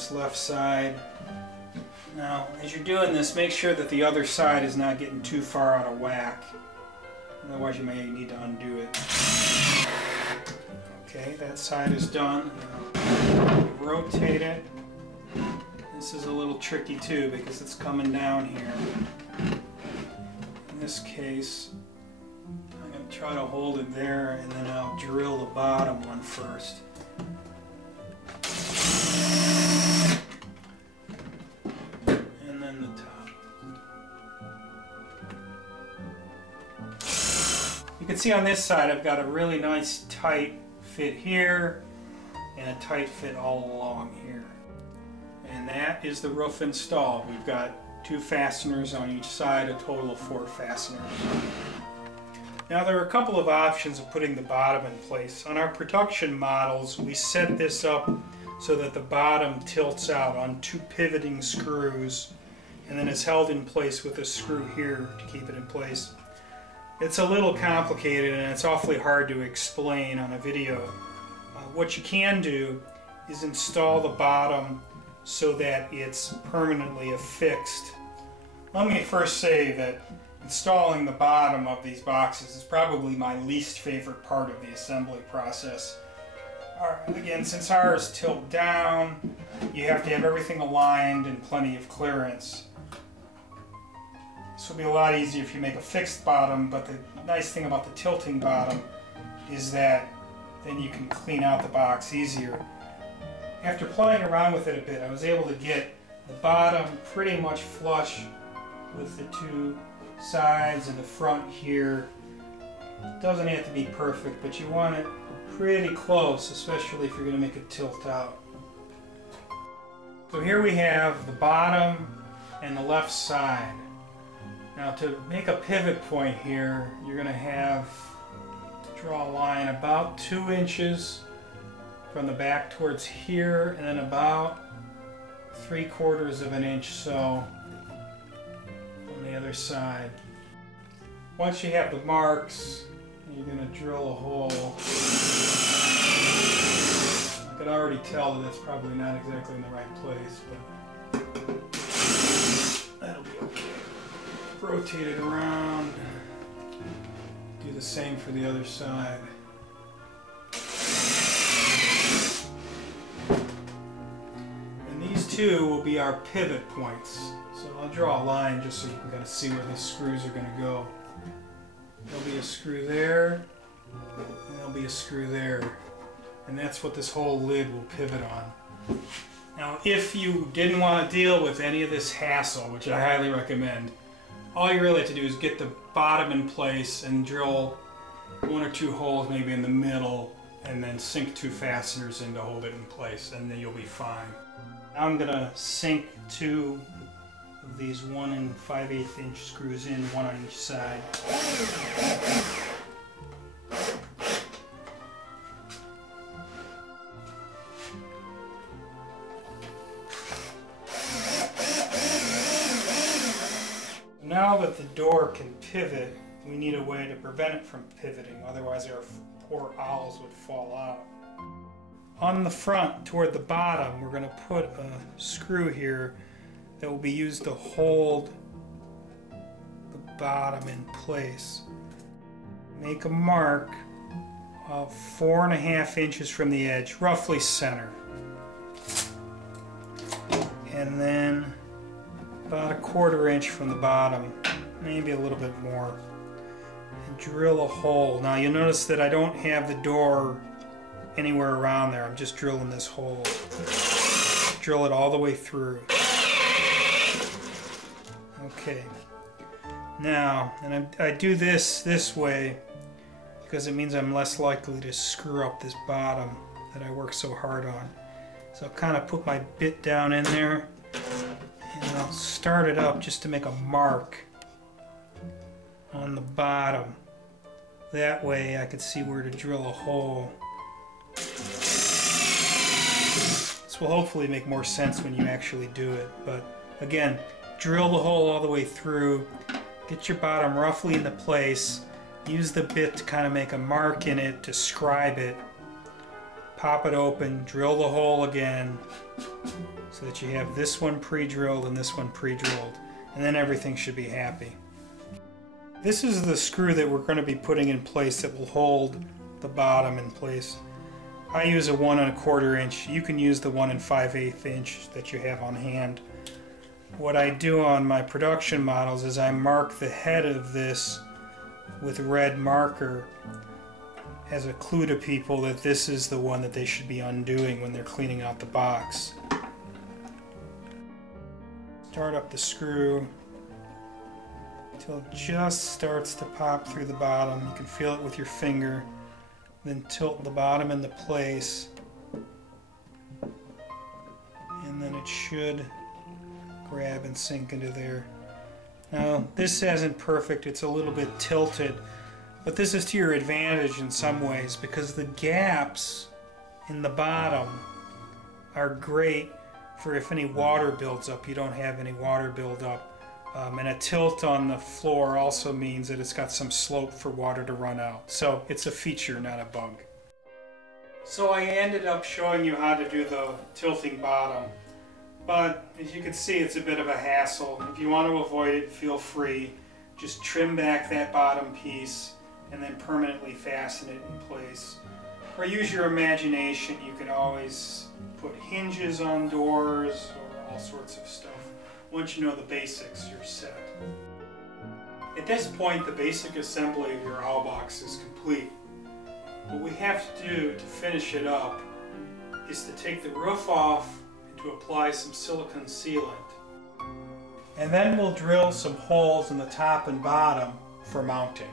this left side. Now, as you're doing this, make sure that the other side is not getting too far out of whack. Otherwise you may need to undo it. Okay, that side is done. Now, rotate it. This is a little tricky too because it's coming down here. In this case, I'm going to try to hold it there and then I'll drill the bottom one first. And then the top. You can see on this side I've got a really nice tight fit here and a tight fit all along here. And that is the roof installed. We've got 2 fasteners on each side, a total of 4 fasteners. Now there are a couple of options of putting the bottom in place. On our production models, we set this up so that the bottom tilts out on 2 pivoting screws and then is held in place with a screw here to keep it in place. It's a little complicated and it's awfully hard to explain on a video. What you can do is install the bottom so that it's permanently affixed. Let me first say that installing the bottom of these boxes is probably my least favorite part of the assembly process. Again, since ours tilt down, you have to have everything aligned and plenty of clearance. This will be a lot easier if you make a fixed bottom, but the nice thing about the tilting bottom is that then you can clean out the box easier. After playing around with it a bit, I was able to get the bottom pretty much flush with the 2 sides and the front here. It doesn't have to be perfect, but you want it pretty close, especially if you're going to make it tilt out. So here we have the bottom and the left side. Now to make a pivot point here, you're going to have to draw a line about 2 inches from the back towards here, and then about 3/4 of an inch so on the other side. Once you have the marks, you're going to drill a hole. I could already tell that that's probably not exactly in the right place, but that'll be okay. Rotate it around. Do the same for the other side. These 2 will be our pivot points. So I'll draw a line just so you can kind of see where the screws are going to go. There'll be a screw there, and there'll be a screw there. And that's what this whole lid will pivot on. Now if you didn't want to deal with any of this hassle, which I highly recommend, all you really have to do is get the bottom in place and drill 1 or 2 holes maybe in the middle and then sink 2 fasteners in to hold it in place, and then you'll be fine. Now I'm going to sink 2 of these 1 5/8 inch screws in, 1 on each side. Now that the door can pivot, we need a way to prevent it from pivoting, otherwise our poor owls would fall out. On the front, toward the bottom, we're going to put a screw here that will be used to hold the bottom in place. Make a mark of 4.5 inches from the edge, roughly center. And then about 1/4 inch from the bottom, maybe a little bit more. And drill a hole. Now you'll notice that I don't have the door anywhere around there. I'm just drilling this hole. Drill it all the way through. Okay. Now, and I do this way because it means I'm less likely to screw up this bottom that I work so hard on. So I'll kind of put my bit down in there and I'll start it up just to make a mark on the bottom. That way I can see where to drill a hole. This will hopefully make more sense when you actually do it, but again, drill the hole all the way through, get your bottom roughly into place, use the bit to kind of make a mark in it to scribe it, pop it open, drill the hole again so that you have this one pre-drilled and this one pre-drilled, and then everything should be happy. This is the screw that we're going to be putting in place that will hold the bottom in place. I use a 1 1/4 inch. You can use the 1 5/8 inch that you have on hand. What I do on my production models is I mark the head of this with red marker as a clue to people that this is the one that they should be undoing when they're cleaning out the box. Start up the screw until it just starts to pop through the bottom. You can feel it with your finger. Then tilt the bottom into place, and then it should grab and sink into there. Now this isn't perfect, it's a little bit tilted, but this is to your advantage in some ways because the gaps in the bottom are great for if any water builds up, you don't have any water build up. And a tilt on the floor also means that it's got some slope for water to run out. So it's a feature, not a bug. So I ended up showing you how to do the tilting bottom. But as you can see, it's a bit of a hassle. If you want to avoid it, feel free. Just trim back that bottom piece and then permanently fasten it in place. Or use your imagination. You can always put hinges on doors or all sorts of stuff. Once you know the basics, you're set. At this point, the basic assembly of your owl box is complete. What we have to do to finish it up is to take the roof off and to apply some silicone sealant. And then we'll drill some holes in the top and bottom for mounting.